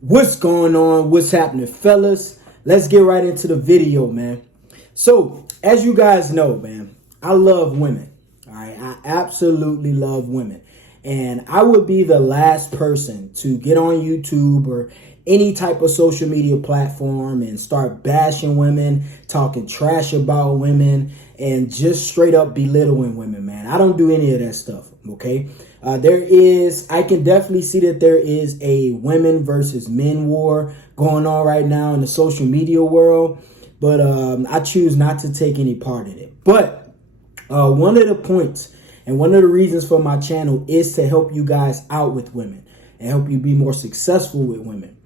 What's going on? What's happening, fellas? Let's get right into the video, man. So, as you guys know, man, I love women. All right, I absolutely love women. And I would be the last person to get on YouTube or any type of social media platform and start bashing women, talking trash about women, and just straight up belittling women, man. I don't do any of that stuff, okay? I can definitely see that there is a women versus men war going on right now in the social media world, but I choose not to take any part in it. But one of the points and one of the reasons for my channel is to help you guys out with women and help you be more successful with women.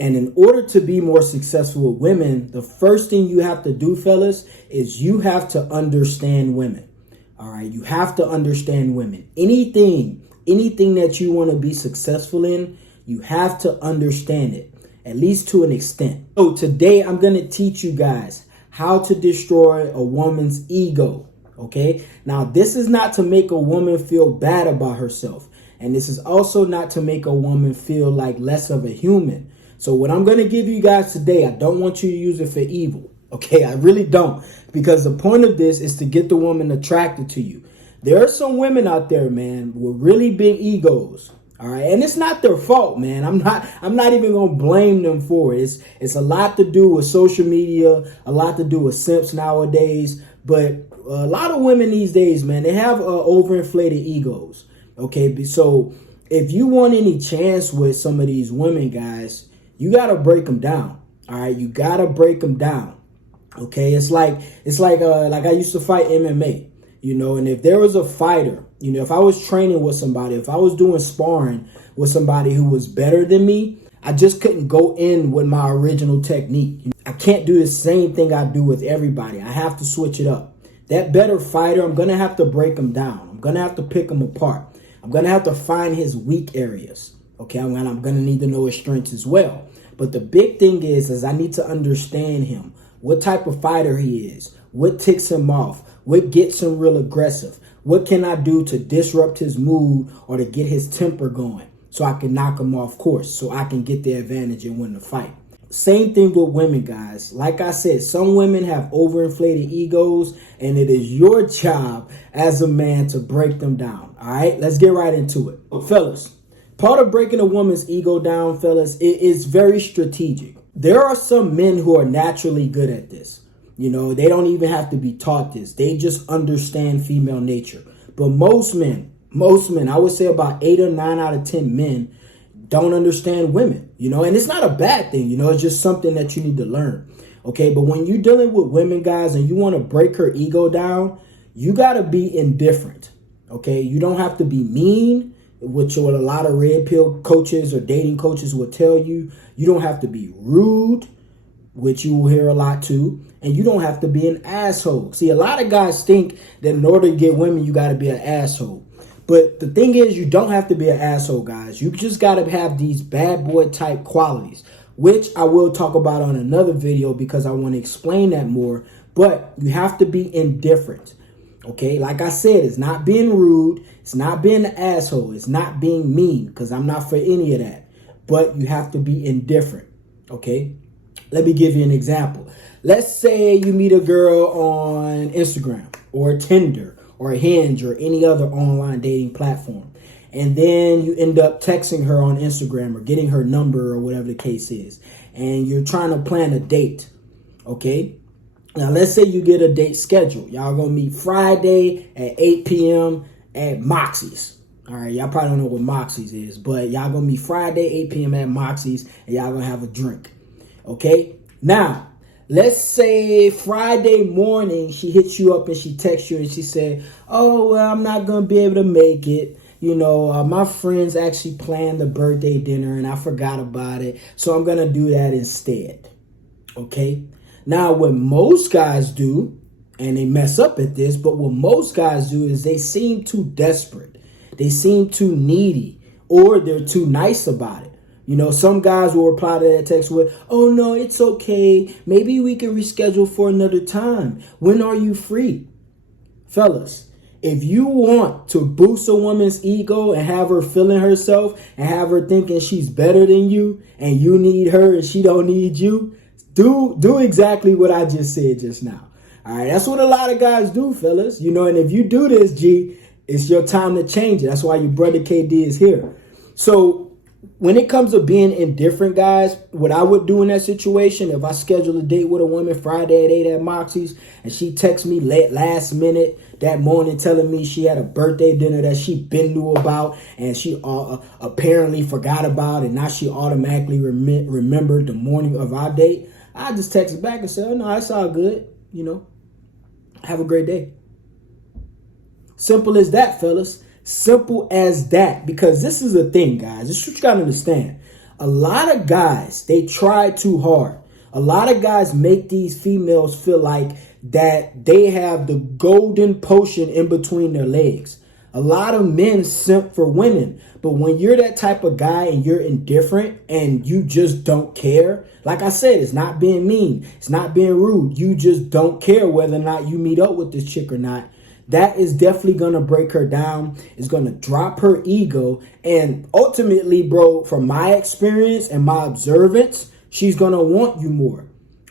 And in order to be more successful with women, the first thing you have to do, fellas, is you have to understand women. All right, you have to understand women. Anything that you want to be successful in, you have to understand it, at least to an extent. So today I'm going to teach you guys how to destroy a woman's ego. Okay, now this is not to make a woman feel bad about herself. And this is also not to make a woman feel like less of a human. So what I'm going to give you guys today, I don't want you to use it for evil. Okay, I really don't. Because the point of this is to get the woman attracted to you. There are some women out there, man, with really big egos. All right, and it's not their fault, man. I'm not even gonna blame them for it. It's a lot to do with social media, a lot to do with simps nowadays. But a lot of women these days, man, they have overinflated egos. Okay, so if you want any chance with some of these women, guys, you gotta break them down. All right, you gotta break them down. Okay, it's like I used to fight MMA, you know, and if there was a fighter, you know, if I was training with somebody, if I was doing sparring with somebody who was better than me, I just couldn't go in with my original technique. I can't do the same thing I do with everybody. I have to switch it up. That better fighter, I'm going to have to break him down. I'm going to have to pick him apart. I'm going to have to find his weak areas. Okay, I'm going to need to know his strengths as well. But the big thing is I need to understand him. What type of fighter he is, what ticks him off, what gets him real aggressive, what can I do to disrupt his mood or to get his temper going so I can knock him off course, so I can get the advantage and win the fight. Same thing with women, guys. Like I said, some women have overinflated egos, and it is your job as a man to break them down. All right, let's get right into it. But fellas, part of breaking a woman's ego down, fellas, it is very strategic. There are some men who are naturally good at this. You know, they don't even have to be taught this. They just understand female nature. But most men, I would say about 8 or 9 out of 10 men don't understand women, you know, and it's not a bad thing. You know, it's just something that you need to learn. Okay, but when you're dealing with women, guys, and you want to break her ego down, you got to be indifferent. Okay, you don't have to be mean, which what a lot of red pill coaches or dating coaches will tell you. You don't have to be rude, which you will hear a lot too. And you don't have to be an asshole. See, a lot of guys think that in order to get women, you got to be an asshole. But the thing is, you don't have to be an asshole, guys. You just got to have these bad boy type qualities, which I will talk about on another video because I want to explain that more. But you have to be indifferent. Okay, like I said, it's not being rude. It's not being an asshole. It's not being mean, because I'm not for any of that. But you have to be indifferent. Okay, let me give you an example. Let's say you meet a girl on Instagram or Tinder or Hinge or any other online dating platform. And then you end up texting her on Instagram or getting her number or whatever the case is. And you're trying to plan a date. Okay. Now, let's say you get a date scheduled. Y'all gonna meet Friday at 8 p.m. at Moxie's. All right, y'all probably don't know what Moxie's is, but y'all gonna meet Friday, 8 p.m. at Moxie's, and y'all gonna have a drink. Okay? Now, let's say Friday morning, she hits you up and she texts you and she said, oh, well, I'm not gonna be able to make it. You know, my friends actually planned the birthday dinner and I forgot about it, so I'm gonna do that instead. Okay? Now, what most guys do, and they mess up at this, but what most guys do is they seem too desperate. They seem too needy, or they're too nice about it. You know, some guys will reply to that text with, oh, no, it's okay. Maybe we can reschedule for another time. When are you free? Fellas, If you want to boost a woman's ego and have her feeling herself and have her thinking she's better than you and you need her and she don't need you, do exactly what I just said just now. All right, that's what a lot of guys do, fellas. And if you do this, G, it's your time to change it. That's why your brother KD is here. So when it comes to being indifferent, guys, what I would do in that situation, if I schedule a date with a woman Friday at 8 at Moxie's and she texts me last minute that morning telling me she had a birthday dinner that she been knew about and she apparently forgot about, and now she automatically remembered the morning of our date, I just text her back and say, oh, no, it's all good. Have a great day. Simple as that, fellas. Simple as that. Because this is the thing, guys. This is what you got to understand. A lot of guys, they try too hard. A lot of guys make these females feel like that they have the golden potion in between their legs. A lot of men simp for women. But when you're that type of guy and you're indifferent and you just don't care, like I said, it's not being mean. It's not being rude. You just don't care whether or not you meet up with this chick or not. That is definitely going to break her down. It's going to drop her ego. And ultimately, bro, from my experience and my observance, she's going to want you more.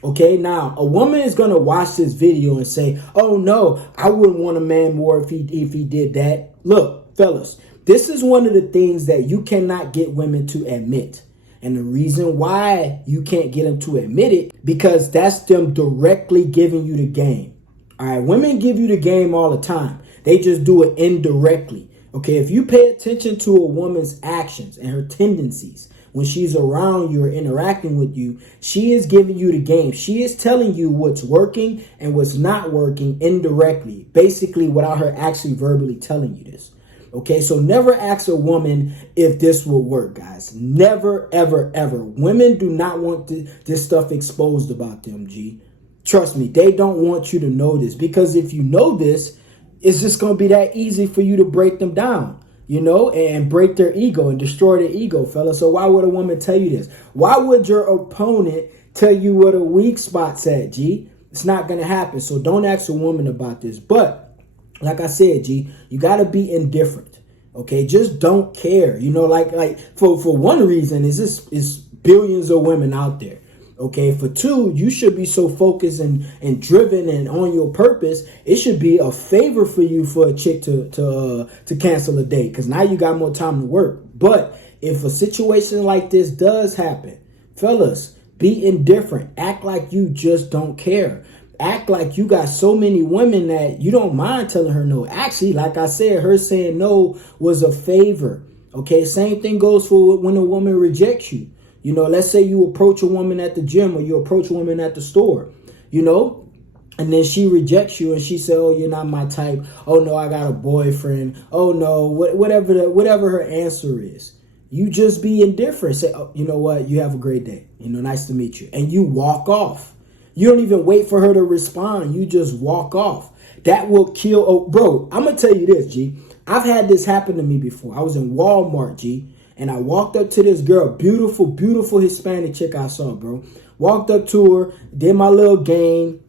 Okay, now a woman is going to watch this video and say, oh, no, I wouldn't want a man more if he did that. Look, fellas, this is one of the things that you cannot get women to admit. And the reason why you can't get them to admit it, because that's them directly giving you the game. All right, women give you the game all the time. They just do it indirectly. Okay, if you pay attention to a woman's actions and her tendencies when she's around you or interacting with you, she is giving you the game. She is telling you what's working and what's not working indirectly, basically without her actually verbally telling you this. Okay, so never ask a woman if this will work, guys. Never, ever, ever. Women do not want this stuff exposed about them, G. Trust me, they don't want you to know this, because if you know this, it's just going to be that easy for you to break them down, and break their ego and destroy their ego, fella. So why would a woman tell you this? Why would your opponent tell you what a weak spot's at, G? It's not going to happen. So don't ask a woman about this. But like I said, G, you got to be indifferent. Okay, just don't care. Like for one reason is billions of women out there. Okay, for two, you should be so focused and driven and on your purpose. It should be a favor for you for a chick to cancel a date, because now you got more time to work. But if a situation like this does happen, fellas, be indifferent. Act like you just don't care. Act like you got so many women that you don't mind telling her no. Actually, like I said, her saying no was a favor. Okay, same thing goes for when a woman rejects you. Let's say you approach a woman at the gym or you approach a woman at the store, and then she rejects you and she says, oh, you're not my type. Oh, no, I got a boyfriend. Oh, no, whatever her answer is. You just be indifferent. Say, oh, you know what? You have a great day. Nice to meet you. And you walk off. You don't even wait for her to respond. You just walk off. That will kill. Oh, bro, I'm going to tell you this, G. I've had this happen to me before. I was in Walmart, G. And I walked up to this girl, beautiful, beautiful Hispanic chick I saw, bro. Walked up to her, did my little game,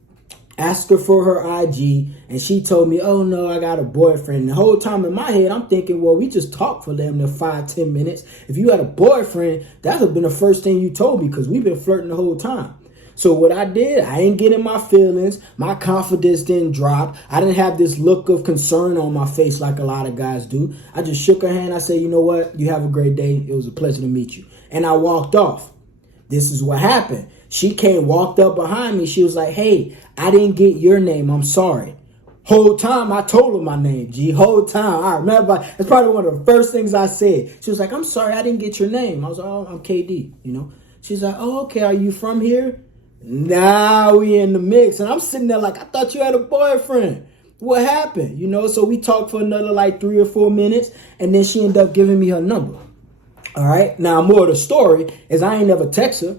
asked her for her IG, and she told me, oh, no, I got a boyfriend. And the whole time in my head, I'm thinking, well, we just talked for damn near 5-10 minutes. If you had a boyfriend, that would have been the first thing you told me, because we've been flirting the whole time. So what I did, I ain't getting my feelings. My confidence didn't drop. I didn't have this look of concern on my face like a lot of guys do. I just shook her hand. I said, you know what? You have a great day. It was a pleasure to meet you. And I walked off. This is what happened. She walked up behind me. She was like, hey, I didn't get your name. I'm sorry. Whole time I told her my name, G. Whole time. I remember. That's probably one of the first things I said. She was like, I'm sorry, I didn't get your name. I was like, oh, I'm KD, She's like, oh, okay. Are you from here? Now we in the mix. And I'm sitting there like, I thought you had a boyfriend. What happened? So we talked for another like 3 or 4 minutes. And then she ended up giving me her number. All right. Now, more of the story is I ain't never text her.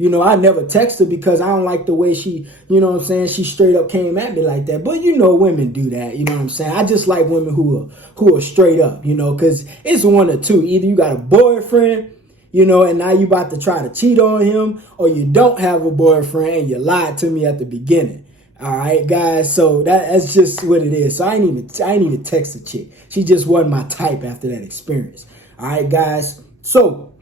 I never text her because I don't like the way she, she straight up came at me like that. But, women do that. You know what I'm saying? I just like women who are straight up, because it's one or two. Either you got a boyfriend, and now you about to try to cheat on him, or you don't have a boyfriend and you lied to me at the beginning. All right, guys. So that's just what it is. So I ain't even text a chick. She just wasn't my type after that experience. All right, guys. So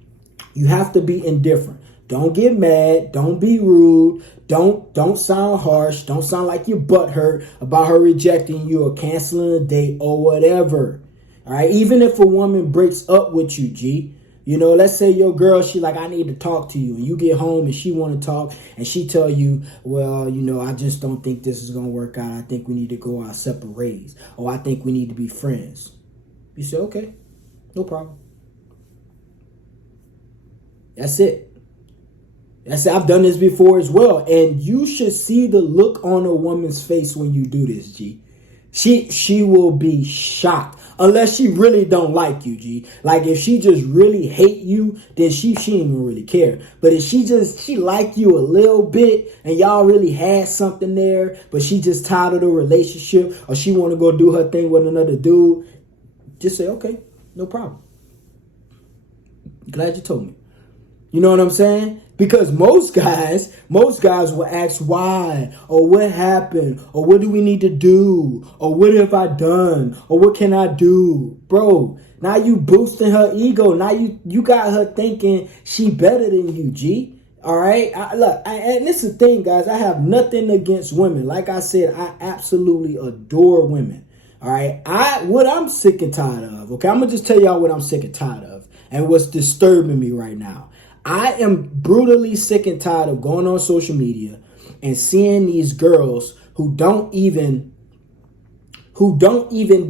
you have to be indifferent. Don't get mad. Don't be rude. Don't sound harsh. Don't sound like you're butthurt about her rejecting you or canceling a date or whatever. All right. Even if a woman breaks up with you, G. You know, let's say your girl, she like, I need to talk to you. And you get home and she want to talk and she tell you, well, you know, I just don't think this is going to work out. I think we need to go our separate ways. Or I think we need to be friends. You say, okay, no problem. That's it. That's it. I've done this before as well. And you should see the look on a woman's face when you do this, G. She will be shocked. Unless she really don't like you, G. Like if she just really hate you, then she ain't even really care. But if she like you a little bit and y'all really had something there, but she just tired of the relationship or she want to go do her thing with another dude, just say, okay, no problem. Glad you told me. You know what I'm saying? Because most guys will ask why, or what happened, or what do we need to do, or what have I done, or what can I do? Bro, now you boosting her ego. Now you got her thinking she better than you, G. All right? And this is the thing, guys. I have nothing against women. Like I said, I absolutely adore women. All right? What I'm sick and tired of, okay? I'm going to just tell y'all what I'm sick and tired of and what's disturbing me right now. I am brutally sick and tired of going on social media and seeing these girls who don't even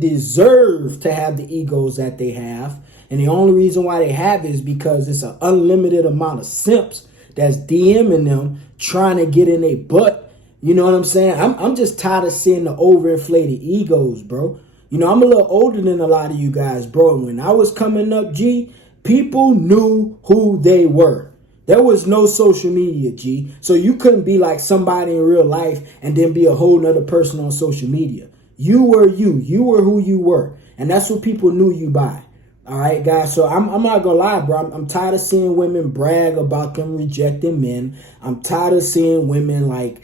deserve to have the egos that they have. And the only reason why they have it is because it's an unlimited amount of simps that's DMing them trying to get in their butt. You know what I'm saying? I'm just tired of seeing the overinflated egos, bro. You know, I'm a little older than a lot of you guys, bro. When I was coming up, G, people knew who they were. There was no social media, G. So you couldn't be like somebody in real life and then be a whole nother person on social media. You were you. You were who you were. And that's what people knew you by. All right, guys. So I'm not going to lie, bro. I'm tired of seeing women brag about them rejecting men. I'm tired of seeing women like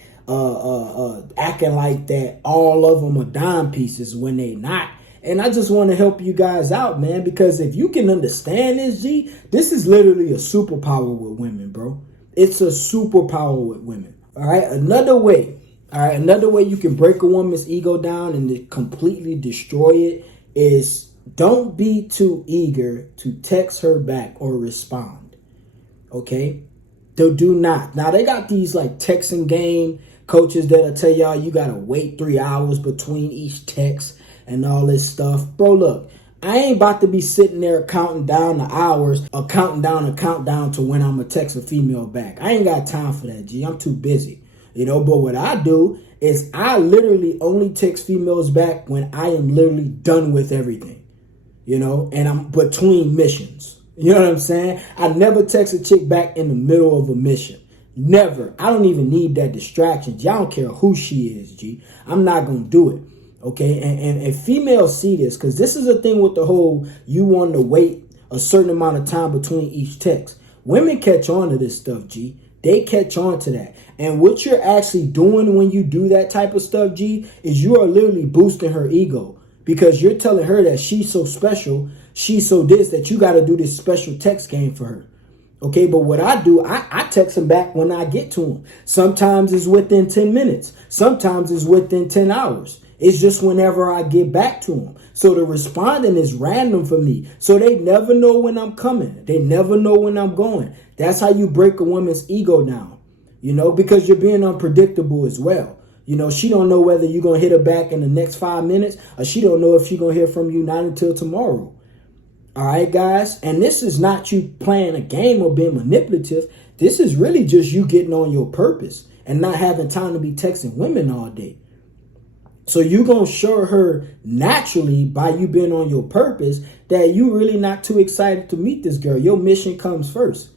acting like that all of them are dime pieces when they not. And I just want to help you guys out, man, because if you can understand this, G, this is literally a superpower with women, bro. It's a superpower with women. All right. Another way you can break a woman's ego down and completely destroy it is don't be too eager to text her back or respond. Okay. Do not. Now they got these like texting game coaches that'll tell y'all you got to wait 3 hours between each text and all this stuff. Bro, look, I ain't about to be sitting there counting down the hours or counting down a countdown to when I'm going to text a female back. I ain't got time for that, G. I'm too busy. You know, but what I do is I literally only text females back when I am literally done with everything, you know, and I'm between missions. You know what I'm saying? I never text a chick back in the middle of a mission. Never. I don't even need that distraction. G. I don't care who she is, G. I'm not going to do it. Okay, and females see this because this is the thing with the whole you want to wait a certain amount of time between each text. Women catch on to this stuff, G. They catch on to that. And what you're actually doing when you do that type of stuff, G, is you are literally boosting her ego because you're telling her that she's so special, she's so this, that you got to do this special text game for her. Okay, but what I do, I text them back when I get to them. Sometimes it's within 10 minutes. Sometimes it's within 10 hours. It's just whenever I get back to them. So the responding is random for me. So they never know when I'm coming. They never know when I'm going. That's how you break a woman's ego down, you know, because you're being unpredictable as well. You know, she don't know whether you're going to hit her back in the next 5 minutes or she don't know if she's going to hear from you not until tomorrow. All right, guys. And this is not you playing a game or being manipulative. This is really just you getting on your purpose and not having time to be texting women all day. So you're going to show her naturally by you being on your purpose that you really not too excited to meet this girl. Your mission comes first.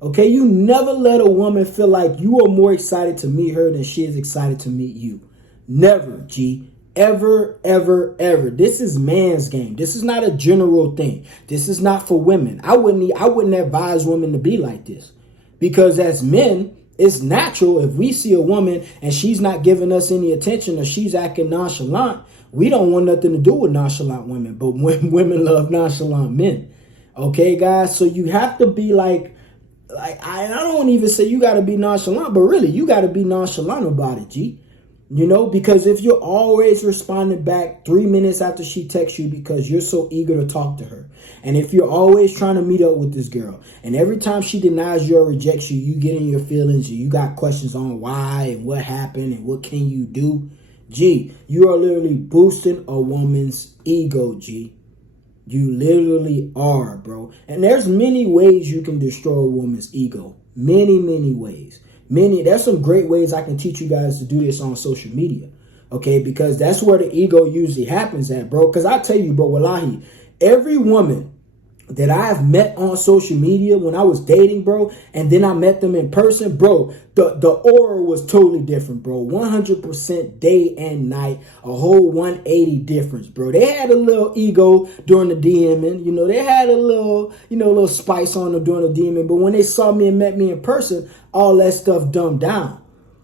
Okay, you never let a woman feel like you are more excited to meet her than she is excited to meet you. Never, G. Ever, ever, ever. This is man's game. This is not a general thing. This is not for women. I wouldn't advise women to be like this. Because as men, It's natural if we see a woman and she's not giving us any attention or she's acting nonchalant. We don't want nothing to do with nonchalant women, but women love nonchalant men. Okay, guys? So you have to be I don't even say you got to be nonchalant, but really you got to be nonchalant about it, G. You know, because if you're always responding back 3 minutes after she texts you because you're so eager to talk to her, and if you're always trying to meet up with this girl, and every time she denies you or rejects you, you get in your feelings and you got questions on why and what happened and what can you do, G, you are literally boosting a woman's ego, G. You literally are, bro. And there's many ways you can destroy a woman's ego. Many, many ways. There's some great ways I can teach you guys to do this on social media. Okay, because that's where the ego usually happens at, bro. Because I tell you, bro, wallahi, every woman that I've met on social media when I was dating, bro, and then I met them in person, bro, the aura was totally different, bro. 100% day and night, a whole 180 difference, bro. They had a little ego during the DMing, you know, they had a little spice on them during the DMing, but when they saw me and met me in person, all that stuff dumbed down.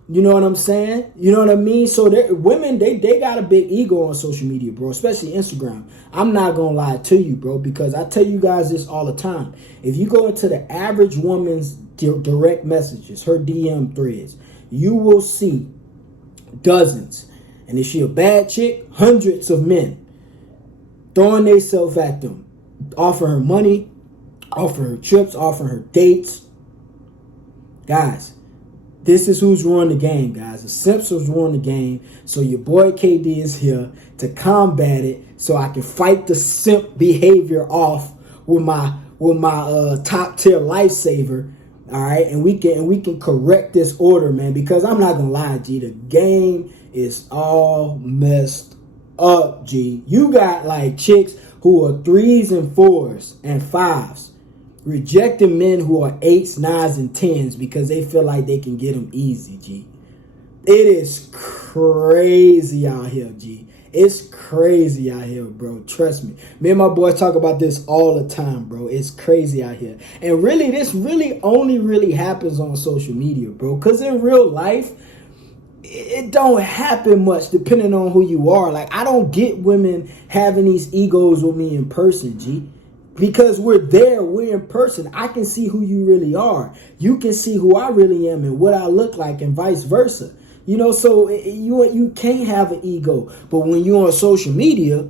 You know what I'm saying? You know what I mean? So women, they got a big ego on social media, bro, especially Instagram. I'm not going to lie to you, bro, because I tell you guys this all the time. If you go into the average woman's direct messages, her DM threads, you will see dozens. And if she a bad chick, hundreds of men throwing themselves at them, offer her money, offer her trips, offer her dates. Guys, this is who's ruining the game, guys. The simps who's ruining the game. So your boy KD is here to combat it, so I can fight the simp behavior off with my top tier lifesaver. All right, and we can correct this order, man. Because I'm not gonna lie, G, the game is all messed up, G. You got like chicks who are 3s and 4s and 5s. Rejecting men who are 8s, 9s, and 10s because they feel like they can get them easy, G. It is crazy out here, G. It's crazy out here, bro. Trust me. Me and my boys talk about this all the time, bro. It's crazy out here. And really, this only happens on social media, bro. Because in real life, it don't happen much depending on who you are. Like, I don't get women having these egos with me in person, G. Because we're there, we're in person. I can see who you really are. You can see who I really am and what I look like and vice versa. You know, so you can't have an ego. But when you're on social media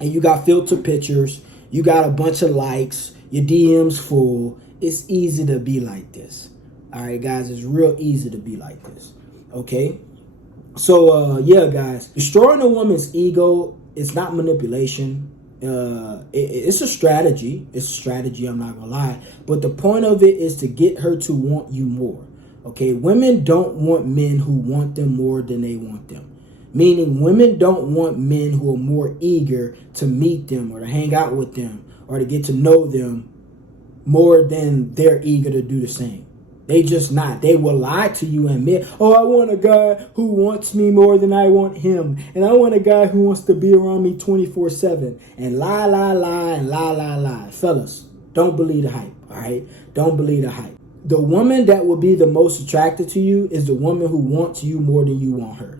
and you got filter pictures, you got a bunch of likes, your DM's full, it's easy to be like this. All right, guys, it's real easy to be like this. Okay? So, yeah, guys, destroying a woman's ego is not manipulation. It's a strategy. It's a strategy, I'm not gonna lie. But the point of it is to get her to want you more. Okay, women don't want men who want them more than they want them. Meaning women don't want men who are more eager to meet them or to hang out with them or to get to know them more than they're eager to do the same. They just not. They will lie to you and admit, oh, I want a guy who wants me more than I want him. And I want a guy who wants to be around me 24/7. And lie, and lie. Fellas, don't believe the hype, all right? Don't believe the hype. The woman that will be the most attracted to you is the woman who wants you more than you want her.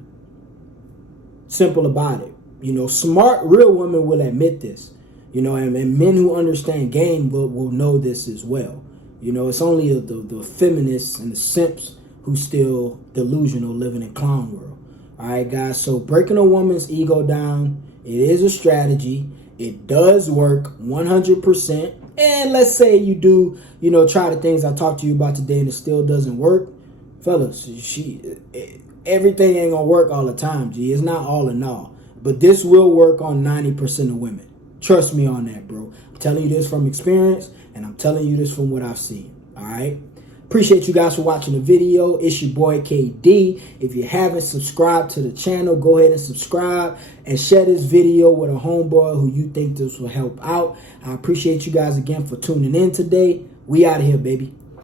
Simple about it. You know, smart, real women will admit this. You know, and men who understand game will know this as well. You know, it's only the feminists and the simps who still delusional living in clown world. All right, guys. So breaking a woman's ego down, it is a strategy. It does work 100%. And let's say you do, you know, try the things I talked to you about today and it still doesn't work. Fellas, everything ain't going to work all the time, G. It's not all in all. But this will work on 90% of women. Trust me on that, bro. I'm telling you this from experience. And I'm telling you this from what I've seen. All right. Appreciate you guys for watching the video. It's your boy KD. If you haven't subscribed to the channel, go ahead and subscribe and share this video with a homeboy who you think this will help out. I appreciate you guys again for tuning in today. We out of here, baby.